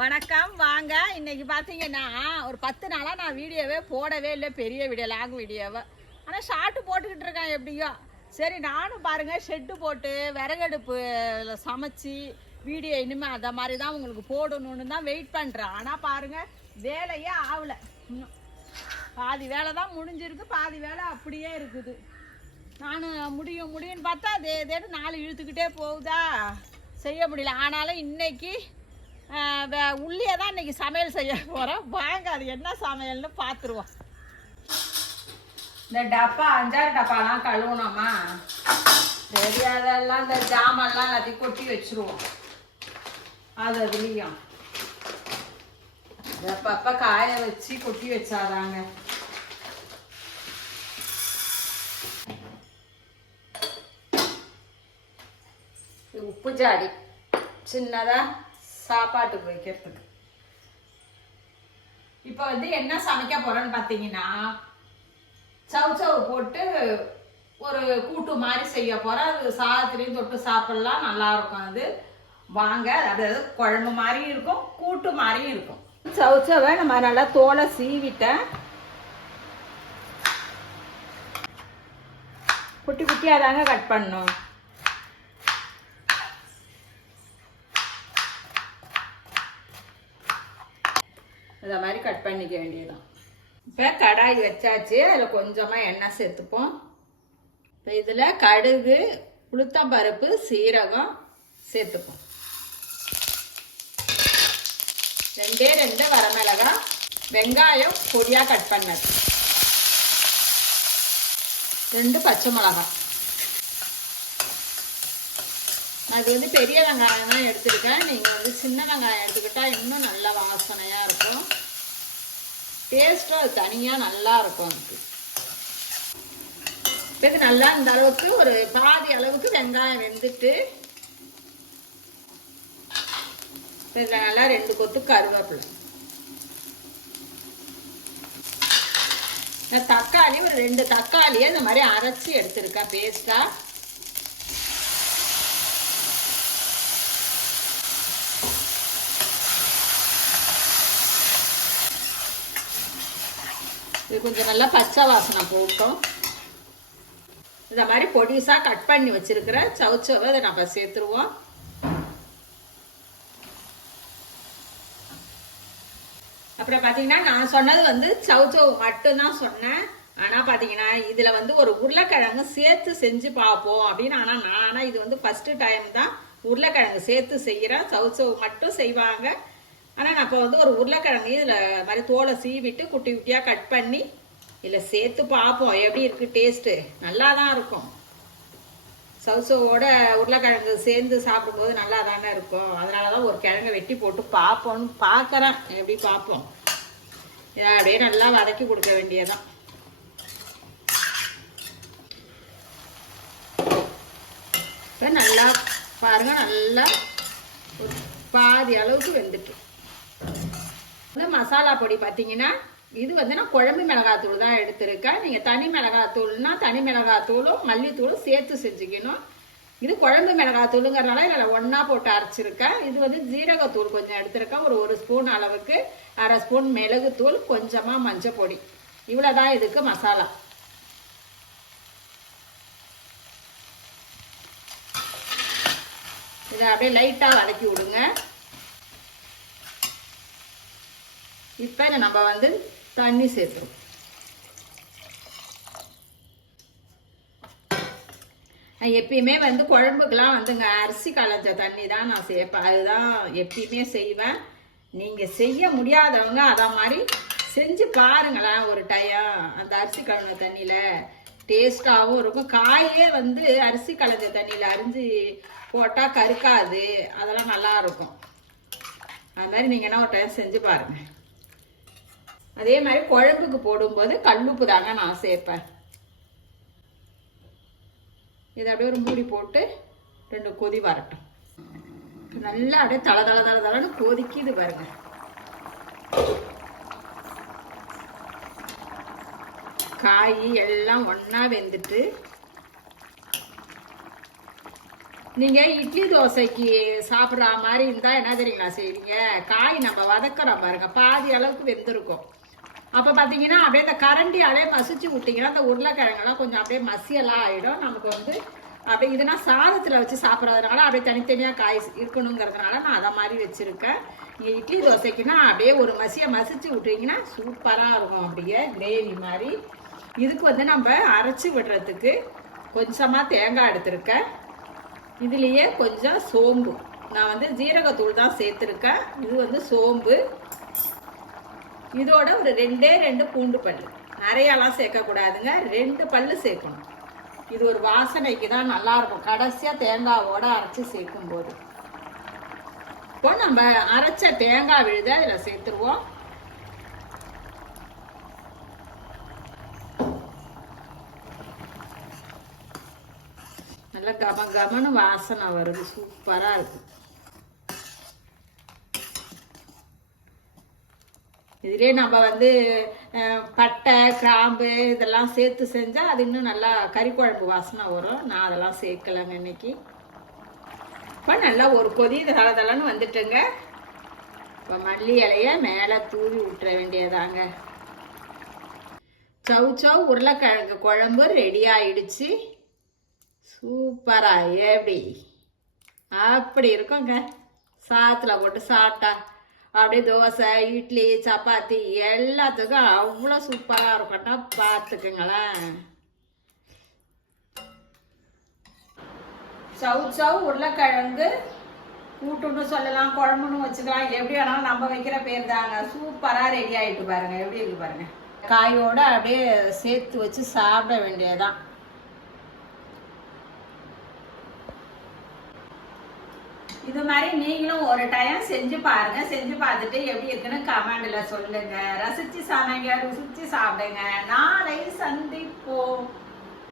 வணக்கம் வாங்க. இன்னைக்கு பார்த்தீங்கன்னா ஒரு பத்து நாளாக நான் வீடியோவே போடவே இல்லை. பெரிய வீடியோ லாங் வீடியோவை. ஆனால் ஷார்ட்டு போட்டுக்கிட்டு இருக்கேன் எப்படியோ. சரி நானும் பாருங்கள் ஷெட்டு போட்டு விறகடுப்புல சமைச்சு வீடியோ இனிமேல் அந்த மாதிரி தான் உங்களுக்கு போடணும்னு தான் வெயிட் பண்ணுறேன் ஆனால் பாருங்கள் வேலையே ஆகலை இன்னும் பாதி வேலை தான் முடிஞ்சிருக்கு பாதி வேலை அப்படியே இருக்குது. நான் முடியும் முடியும்னு பார்த்தா அதே இதேன்னு நாலு இழுத்துக்கிட்டே போகுதா? செய்ய முடியல. ஆனாலும் இன்னைக்கு உள்ளே தான் இன்னைக்கு சமையல் செய்ய போகிறோம் வாங்க அது என்ன சமையல்னு பார்த்துருவோம் இந்த டப்பா அஞ்சாறு டப்பாலாம் கழுவுனோமா? தெரியாதெல்லாம் அதெல்லாம் இந்த ஜாமெல்லாம் எல்லாத்தையும் கொட்டி வச்சுருவோம். அது அதுலேயும். அப்பப்போ காய வச்சு கொட்டி வச்சாதாங்க. உப்பு ஜாடி. சின்னதா சாப்பாட்டுக்கு வைக்கிறதுக்கு. இப்போ வந்து என்ன சமைக்க போறோம்னு பார்த்தீங்கன்னா சவு சவு போட்டு ஒரு கூட்டு மாதிரி செய்ய போறோம். அது சாதத்துலேயும் தொட்டு சாப்பிடலாம் நல்லா இருக்கும் அது. வாங்க அதாவது குழம்பு மாதிரியும் இருக்கும் கூட்டு மாதிரியும் இருக்கும். சவு சவை நம்ம நல்லா தோலை சீவிட்டேன். குட்டி குட்டியாக தாங்க கட் பண்ணணும் இந்த மாதிரி கட் பண்ணிக்க வேண்டியதுதான். இப்போ கடாய் வச்சாச்சு அதில் கொஞ்சமாக எண்ணெய் சேர்த்துப்போம். இப்போ இதில் கடுகு உளுத்தம்பருப்பு சீரகம் சேர்த்துப்போம். ரெண்டே ரெண்டு வரமிளகாய் வெங்காயம் பொடியாக கட் பண்ணது. ரெண்டு பச்சை மிளகாய் அது வந்து பெரிய வெங்காயம் தான் எடுத்துருக்கேன் நீங்கள் வந்து சின்ன வெங்காயம் எடுத்துக்கிட்டால் இன்னும் நல்ல வாசனையாக இருக்கும். டேஸ்ட்டும் அது தனியாக நல்லா இருக்கும் அதுக்கு. இதுக்கு நல்லா இந்த அளவுக்கு ஒரு பாதி அளவுக்கு வெங்காயம் வெந்துட்டு இதில் நல்லா ரெண்டு கொத்து கருவேப்பிலை. தக்காளி ஒரு ரெண்டு தக்காளியை இந்த மாதிரி அரைச்சி எடுத்திருக்கேன் பேஸ்ட்டாக இது கொஞ்சம் நல்லா பச்சை வாசனை போட்டோம். இந்த மாதிரி பொடிசாக கட் பண்ணி வச்சிருக்கிற சவுச்சவை இதை நம்ம சேர்த்துருவோம். அப்புறம் பார்த்தீங்கன்னா நான் சொன்னது வந்து சவுச்சவு மட்டும்தான் சொன்னேன். ஆனால் பார்த்தீங்கன்னா இதில் வந்து ஒரு உருளைக்கிழங்கு சேர்த்து செஞ்சு பார்ப்போம் அப்படின்னு ஆனால் நான் ஆனால் இது வந்து ஃபஸ்ட்டு டைம் தான் உருளைக்கிழங்கு சேர்த்து செய்கிறேன் சவுச்சவு மட்டும் செய்வாங்க. ஆனால் நான் இப்போ வந்து ஒரு உருளைக்கிழங்கு இதில் மாதிரி தோலை சீவிட்டு குட்டி குட்டியாக கட் பண்ணி இதில் சேர்த்து பார்ப்போம் எப்படி இருக்குது டேஸ்ட்டு நல்லா தான் இருக்கும். சவுசவோட உருளைக்கிழங்கு சேர்ந்து சாப்பிடும்போது நல்லா தானே இருக்கும். அதனால தான் ஒரு கிழங்கை வெட்டி போட்டு பார்ப்போம்னு பார்க்குறேன். எப்படி பார்ப்போம்? இதை அப்படியே நல்லா வதக்கி கொடுக்க வேண்டியதான் இப்போ நல்லா பாருங்கள் நல்லா ஒரு பாதி அளவுக்கு வெந்துட்டு. வந்து மசாலா பொடி பார்த்தீங்கன்னா இது வந்து நான் குழம்பு மிளகாத்தூள் தான் எடுத்திருக்கேன். நீங்கள் தனி மிளகாத்தூள்னா தனி மிளகாத்தூளும் மல்லித்தூளும் சேர்த்து செஞ்சுக்கணும். இது குழம்பு மிளகாத்தூளுங்கிறனால இதில் ஒன்றா போட்டு அரைச்சிருக்கேன். இது வந்து ஜீரகத்தூள் கொஞ்சம் எடுத்திருக்கேன். ஒரு ஒரு ஸ்பூன் அளவுக்கு அரை ஸ்பூன் மிளகுத்தூள் கொஞ்சமாக மஞ்சள் பொடி. இவ்வளோ தான் இதுக்கு மசாலா. இதை அப்படியே லைட்டாக வதக்கி விடுங்க. இப்போ நம்ம வந்து தண்ணி சேர்த்துரும் நான் எப்பயுமே வந்து குழம்புக்கெலாம் வந்துங்க அரிசி களைஞ்ச தண்ணி தான் நான் சேர்ப்பேன். அதுதான் எப்பயுமே செய்வேன். நீங்கள் செய்ய முடியாதவங்க அதை மாதிரி செஞ்சு பாருங்களேன் ஒரு டயம் அந்த அரிசி கலந்த தண்ணியில் டேஸ்ட்டாகவும் இருக்கும். காயே வந்து அரிசி கலந்த தண்ணியில் அரிஞ்சு போட்டால் கருக்காது. அதெல்லாம் நல்லா இருக்கும். அது மாதிரி நீங்கள் என்ன ஒரு டைம் செஞ்சு பாருங்கள் அதே மாதிரி குழம்புக்கு போடும்போது கல்லுப்பு தாங்க நான் சேர்ப்பேன். இதை அப்படியே ஒரு மூடி போட்டு ரெண்டு கொதி வரட்டும். நல்லா அப்படியே தள தள தள தளன்னு கொதிக்குது பாருங்க. காய் எல்லாம் ஒன்றா வெந்துட்டு நீங்கள் இட்லி தோசைக்கு சாப்பிட்ற மாதிரி இருந்தால் என்ன தெரியுங்களா செய்வீங்க? காய் நம்ம வதக்குறோம் பாருங்க. பாதி அளவுக்கு வெந்திருக்கும். அப்ப பாத்தீங்கன்னா அப்படியே இந்த கரண்டியாலே மசிச்சு விட்டீங்கன்னா அந்த உருளைக்கிழங்கெல்லாம் கொஞ்சம் அப்படியே மசியெல்லாம் ஆயிடும். நமக்கு வந்து அப்படியே இதுனா சாதத்துல வச்சு சாப்பிட்றதுனால அப்படியே தனித்தனியா காய் இருக்கணுங்கிறதுனால நான் அதை மாதிரி வச்சிருக்கேன். இங்கே இட்லி தோசைக்குன்னா அப்படியே ஒரு மசியை மசிச்சு விட்டீங்கன்னா சூப்பரா இருக்கும். அப்படியே கிரேவி மாதிரி. இதுக்கு வந்து நம்ம அரைச்சி விடுறதுக்கு கொஞ்சமா தேங்காய் எடுத்திருக்கேன். இதுலேயே கொஞ்சம் சோம்பு. நான் வந்து ஜீரகத்தூள் தான் சேர்த்துருக்கேன். இது வந்து சோம்பு. இதோட ஒரு ரெண்டே ரெண்டு பூண்டு பல் நிறையாலாம் சேர்க்கக்கூடாதுங்க. ரெண்டு பல்லு சேர்க்கணும். இது ஒரு வாசனைக்கு தான் நல்லா இருக்கும் கடைசியாக தேங்காவோட அரைச்சி சேர்க்கும் போது இப்போ நம்ம அரைச்ச தேங்காய் விழுத இதில் சேர்த்துருவோம். நல்ல கம கமன்னு வாசனை வருது. சூப்பராக இருக்கும் இதிலே நம்ம வந்து பட்டை கிராம்பு இதெல்லாம் சேர்த்து செஞ்சால் அது இன்னும் நல்லா கறி குழம்பு வாசனை வரும். நான் அதெல்லாம் சேர்க்கலங்க இன்னைக்கு. இப்போ நல்லா ஒரு கொதி தளதளன்னு வந்துட்டுங்க. இப்போ மல்லி இலையை மேலே தூவி விட்டுற வேண்டியதாங்க. சவு சவு உருளைக்கிழங்கு குழம்பு ரெடி ஆயிடுச்சு. சூப்பராக எப்படி? அப்படி இருக்குங்க. சாத்தில் போட்டு சாப்பிட்டா அப்படியே தோசை இட்லி சப்பாத்தி எல்லாத்துக்கும் அவ்வளோ சூப்பராக இருக்கும்டா பார்த்துக்குங்களேன். சவு சவு உருளைக்கிழங்கு கூட்டுன்னு சொல்லலாம் குழம்புன்னு வச்சுக்கலாம். எப்படி வேணாலும் நம்ம வைக்கிற பேர் தாங்க. சூப்பராக ரெடி ஆயிட்டு பாருங்க. எப்படி இருக்கு பாருங்க. காயோட அப்படியே சேர்த்து வச்சு சாப்பிட வேண்டியதுதான். இது மாதிரி நீங்களும் ஒரு டைம் செஞ்சு பாருங்க. செஞ்சு பார்த்துட்டு எப்படி இருக்குன்னு கமெண்ட்ல சொல்லுங்க. ரசிச்சு சமைங்க ருசிச்சு சாப்பிடுங்க. நாளை சந்திப்போம்.